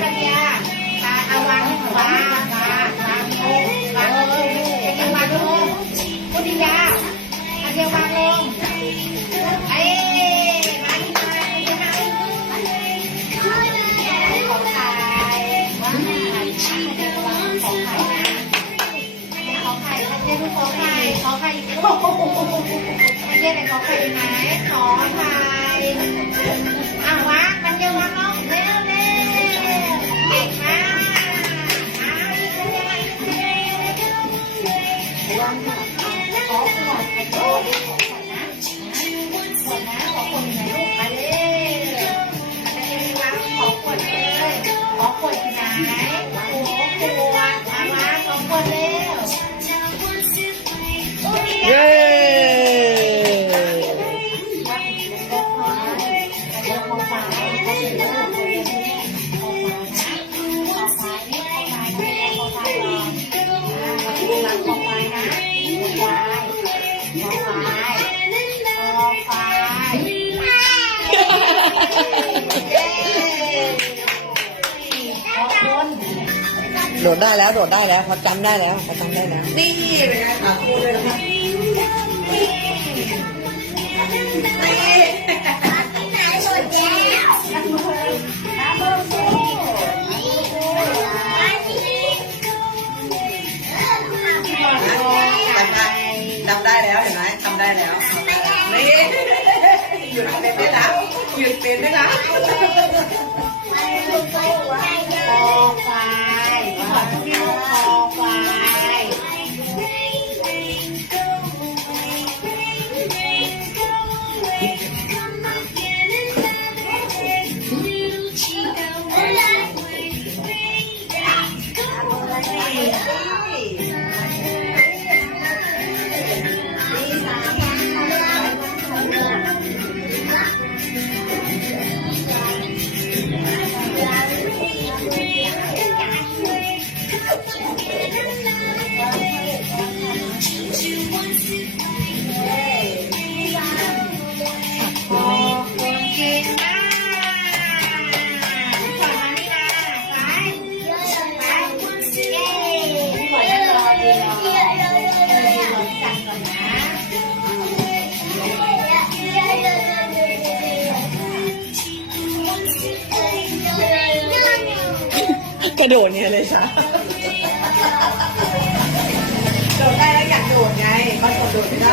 คาเดียเอาวางลงวางลงเดียววางลงพุทธิยาอันเดียววางลงไอ้มาที่ไหนของไทยของไทยไม่ใช่ลูกของไทยของไทยไม่ใช่แต่ของไทยไหนของไทยอ้าววางมันเดียววางลงเร็วเร็วเก่งมากวางค่ะขอขวดขอนะขวดนะขอขวดไหนลูกมาเร็วจะเรียนรักขอขวดเลยขอขวดที่ไหนขอขวดเอามาขอขวดเร็วเย้โดดได้แล้วเขาจำได้แล้วนี่เป็นไงครับพูดเลยนะครับจำได้แล้วเห็นไหมจำได้แล้วนี่หยุดเป็นไหมนะหยุดเป็นไหมนะคอควายคอควายกระโดดเนี่ยเลยจ้ะโดดได้แล้วอยากโดดไงเขาโดดไม่ได้